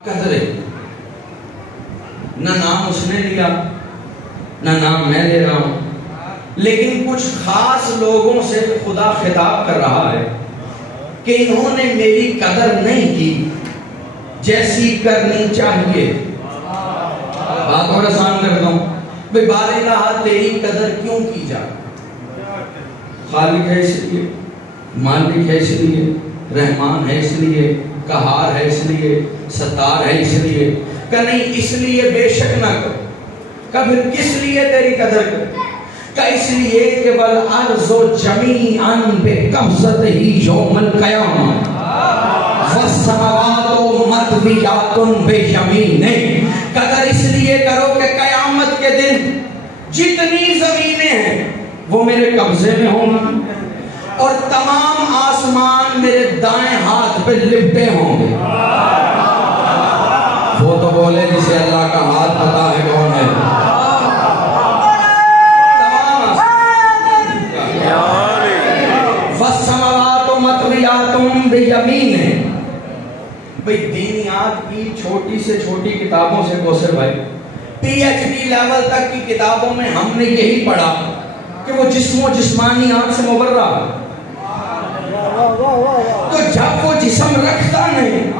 قدرے نہ نام اس نے لیا نہ نام میں لے رہا ہوں، لیکن کچھ خاص لوگوں سے خدا خطاب کر رہا ہے کہ انہوں نے میری قدر نہیں کی جیسی کرنی چاہیے۔ بات اور آسان کرتا ہوں، بھئی بار الہ تیری قدر کیوں کی جائے؟ خالق ہے اس لیے، مالک ہے اس لیے، رحمان ہے اس لیے، قہار ہے اس لیے، ستار ہے اس لیے، کہ نہیں اس لیے بے شک نہ کرو، کہ پھر کس لیے تیری قدر کرو؟ کہ اس لیے کہ والارض جمیعاً بقبضتہ یوم القیامہ والسماوات مطویات بیمینہ۔ قدر اس لیے کرو کہ قیامت کے دن جتنی زمینیں ہیں وہ میرے قبضے میں ہوں گی اور تمام آسمان میرے دائیں ہاتھ پہ لپٹے ہوں گے۔ وہ تو بولے جسے اللہ کا ہاتھ پتا ہے کون ہے۔ وَالسَّمَوَاتُ مَطْوِيَاتٌ بِيَمِينِهِ۔ بھئی دینیات کی چھوٹی سے چھوٹی کتابوں سے کوثر بھائی پی ایچ ڈی لیول تک کی کتابوں میں ہم نے یہی پڑھا کہ وہ جسم و جسمانی آنکھ سے مبرہ، تو جب وہ جسم رکھتا نہیں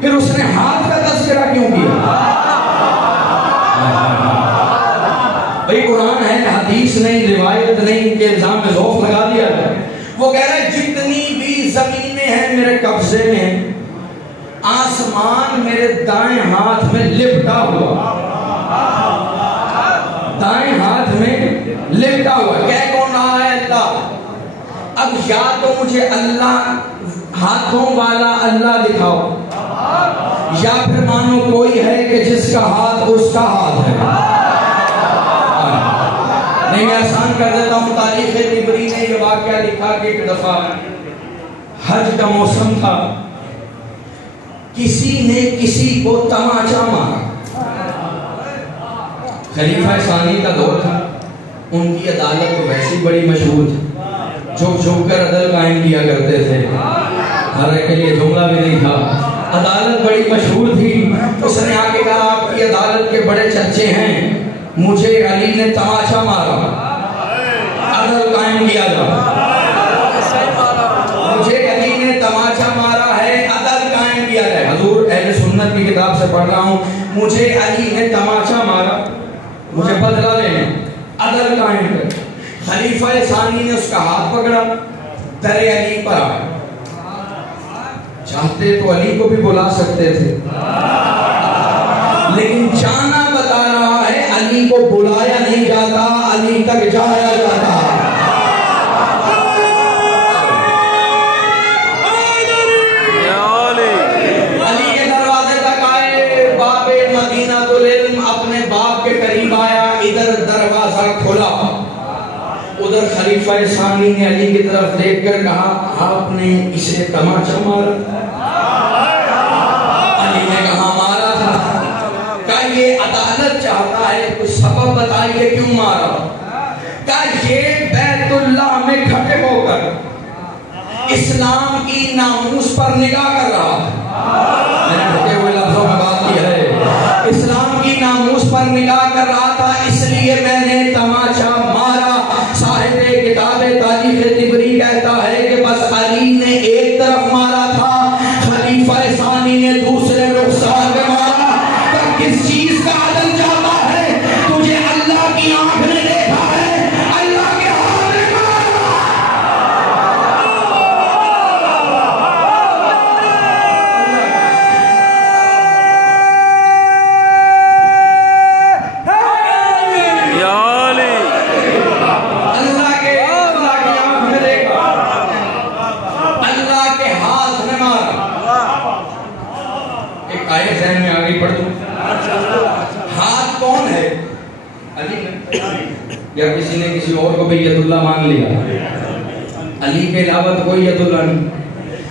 پھر اس نے ہاتھ کا تذکرہ کیوں کیا؟ بھئی قرآن ہے، حدیث نہیں، روایت نہیں کہ الزام میں ذوف لگا دیا ہے۔ وہ کہہ رہا ہے جتنی بھی زمینیں ہیں میرے قبضے میں، آسمان میرے دائیں ہاتھ میں لپٹا ہوا، دائیں ہاتھ میں لپٹا ہوا۔ کہہ کون رہا ہے؟ اللہ۔ اب یا تو مجھے اللہ ہاتھوں والا اللہ دکھاؤ، یا پھر مانو کوئی ہے کہ جس کا ہاتھ اس کا ہاتھ ہے۔ نہیں میں آسان کر دیتا ہوں، تاریخ طبری نے یہ واقعہ لکھا کہ ایک دفعہ حج کا موسم تھا، کسی نے کسی کو تماچا مارا۔ خلیفہ ثانی کا دور تھا، ان کی عدالت تو ویسی بڑی مشہور تھی، چھپ چھپ کر عدل قائم کیا کرتے تھے، ہر ایک کے لیے جملہ بھی نہیں تھا، عدالت بڑی مشہور تھی۔ اس نے آ کے کہا آپ کی عدالت کے بڑے چرچے ہیں، مجھے علی نے تماشا مارا، عدل قائم کیا جا۔ مجھے علی نے تماشا مارا ہے، عدل قائم کیا جائے۔ حضور اہل سنت کی کتاب سے پڑھ رہا ہوں، مجھے علی نے تماشا مارا، مجھے بدلہ لینا، عدل قائم کر۔ خلیفہ ثانی نے اس کا ہاتھ پکڑا، در علی پر آیا۔ چاہتے تو علی کو بھی بلا سکتے تھے، لیکن جانا بتا رہا ہے علی کو بلایا نہیں جاتا، علی تک جایا جاتا۔ علی کے دروازے تک آئے، باب مدینہ العلم اپنے باپ کے قریب آیا، ادھر دروازہ کھلا، ادھر خلیفہ ثانی نے علی کی طرف دیکھ کر کہا آپ نے اسے تماچا مارا؟ علی نے کہا مارا تھا۔ کہا یہ عدالت چاہتا ہے، کچھ سبب بتائیے کیوں مارا؟ کہا یہ بیت اللہ میں کھڑے ہو کر اسلام کی ناموس پر نگاہ کر رہا تھا۔ میں نے ڈھکے ہوئے لفظوں میں بات کی ہے، اسلام کی ناموس پر نگاہ کر رہا تھا، اس لیے میں نے تماچا مارا۔ صاحب کتاب تاریخ طبری کہتا ہے کہ بس علی نے ایک طرف مارا تھا، خلیفہ ثانی نے دوسرے رخسار پہ مارا۔ تو کس چیز کا عدل چاہتا ہے؟ تجھے اللہ کی آنکھ نے دیکھا ہے، اللہ کے ہاتھ نے مارا۔ ذہن میں آگئی پڑھ دوں، ہاتھ کون ہے؟ علی یا کسی نے کسی اور کو بھی ید اللہ مان لیا؟ علی کے علاوہ کوئی ید اللہ نہیں۔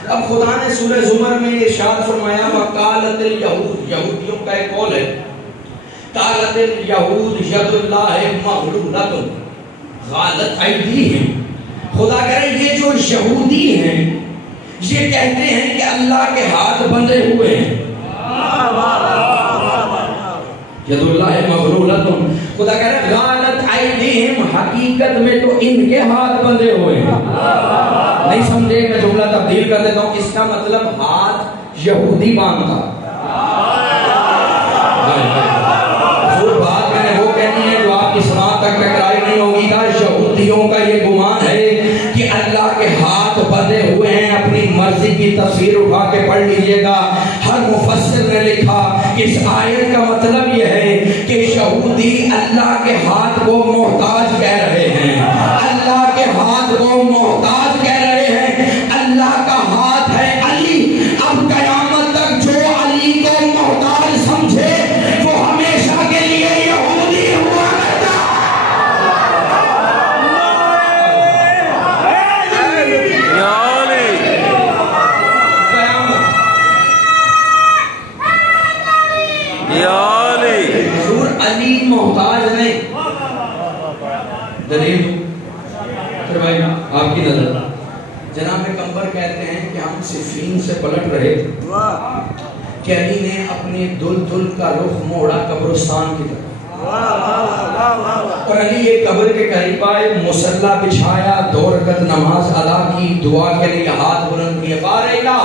اب خدا نے سورہ زمر میں ارشاد فرمایا وقالت الیہود، یہودیوں کا ایک قول ہے، قالت الیہود ید اللہ مغلولۃ غالت ایدیہم۔ خدا کہہ رہے یہ جو یہودی ہیں یہ کہتے ہیں کہ اللہ کے ہاتھ بندھے ہوئے ہیں، ید اللہ مغلولۃ، خدا کہہ رہا ہے غالت ایدیہم، حقیقت میں تو ان کے ہاتھ بندھے ہوئے ہیں۔ نہیں سمجھے؟ میں جملہ تبدیل کر دیتا ہوں، اس کا مطلب ہاتھ یہودی باندھتا۔ حضور بات میں نے وہ کہنی ہے جو آپ کی سماعت تک ٹکرائی نہیں ہوگی گا۔ یہودیوں کا یہ گمان ہے کہ اللہ کے ہاتھ بندھے ہوئے ہیں، اپنی مرضی کی تصویر اٹھا کے پڑھ لیجئے گا۔ ہر مفسر نے لکھا اس آیت کا مطلب یہ ہے کہ یہودی اللہ کے ہاتھ کو محتاج کہہ رہے ہیں، اللہ کے ہاتھ کو محتاج کہہ رہے ہیں۔ اللہ کا ہاتھ ہے علی، اب قیامت تک جو علی کو محتاج سمجھے وہ ہمیشہ کے لیے یہودی ہوا کرتا۔ حضور علی محتاج نہیں۔ دلیل پھر بھائی آپ کی نظر، جناب کمبر کہتے ہیں کہ ہم صفین سے پلٹ رہے تھے کہ علی نے اپنی دل کا رخ موڑا قبرستان کی طرف، اور علی یہ قبر کے قریب آئے، مصلی بچھایا، 2 رکعت نماز ادا کی، دعا کے لیے ہاتھ بلند کیے، بار الہ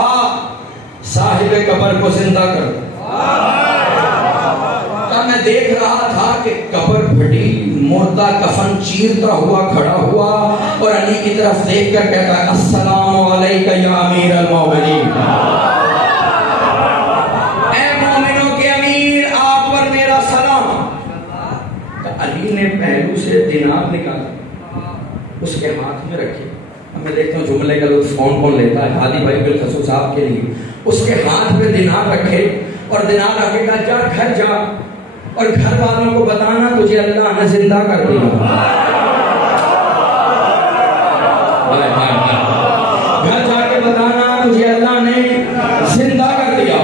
صاحب قبر کو زندہ کر۔ میں دیکھ رہا تھا کہ قبر پھٹی، مردہ کفن چیرتا ہوا کھڑا ہوا، اور علی کی طرف دیکھ کر کہتا ہے السلام علیکہ یا امیر المومنین، اے مومنوں کے امیر، آپ پر میرا سلام۔ تو علی نے پہلو سے دینار نکالا، اس کے ہاتھ میں رکھے۔ اب میں دیکھتا ہوں جملے کا لطف کون کون لیتا ہے، ہادی بھائی بالخصوص آپ کے لیے۔ اس کے ہاتھ میں دینار رکھے، اور دینار رکھے کہا جا گھر جا اور گھر والوں کو بتانا تجھے اللہ نے زندہ کر دیا۔ گھر جا کے بتانا تجھے اللہ نے زندہ کر دیا۔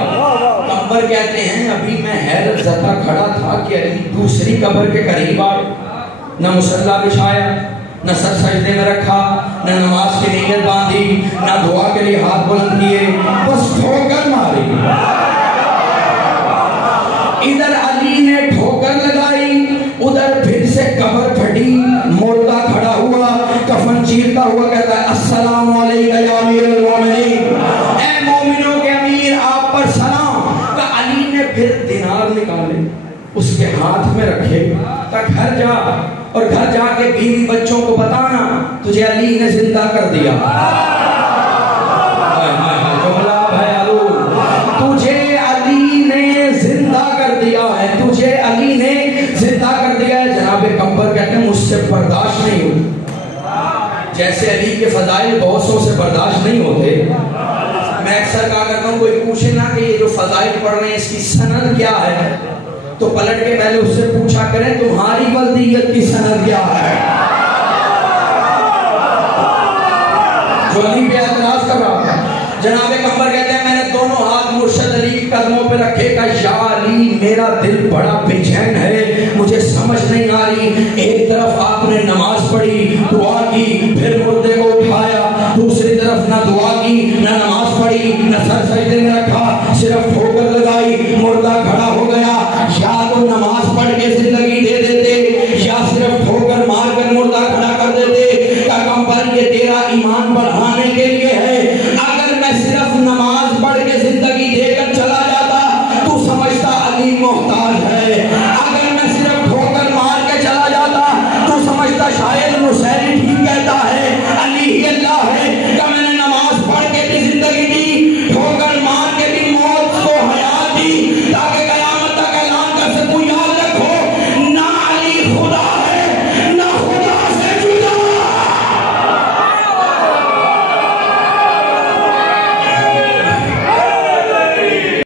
کمبر کہتے ہیں ابھی میں حیرت زدہ کھڑا تھا کہ علی دوسری قبر کے قریب آئے، نہ مصلی بچھایا، نہ سر سجدے میں رکھا، نہ نماز کی نیت باندھی، نہ دعا کے لیے ہاتھ بلند کیے، بس ٹھوکر ماری۔ ادھر علی نے ٹھوکر لگائی، ادھر پھر سے قبر پھٹی، مردہ کھڑا ہوا، کفن چیرتا ہوا کہتا ہے السلام علیکہ یا امیر المومنین، اے مومنوں کے امیر، آپ پر سلام۔ کہ علی نے پھر دینار نکالے، اس کے ہاتھ میں رکھے، کہ گھر جا اور گھر جا کے بیوی بچوں کو بتانا تجھے علی نے زندہ کر دیا۔ تجھے علی نے زندہ کر دیا ہے، تجھے علی نے زندہ کر دیا ہے۔ جناب کمبر کہتے ہیں مجھ سے برداشت نہیں ہوتی، جیسے علی کے فضائل بہت سو سے برداشت نہیں ہوتے۔ میں اکثر کہا کرتا ہوں کوئی پوچھے نا کہ یہ جو فضائل پڑھ رہے ہیں اس کی سند کیا ہے، تو پلٹ کے پہلے اس سے پوچھا کریں تمہاری بلدیت کی سند کیا ہے۔ جو علی پہ اعتراض کر رہا تھا، جناب کمبر کہتے ہیں میں نے دونوں ہاتھ مرشد علی کی قدموں پہ رکھے، کہ یا علی میرا دل بڑا بے چین ہے، مجھے سمجھ نہیں آ رہی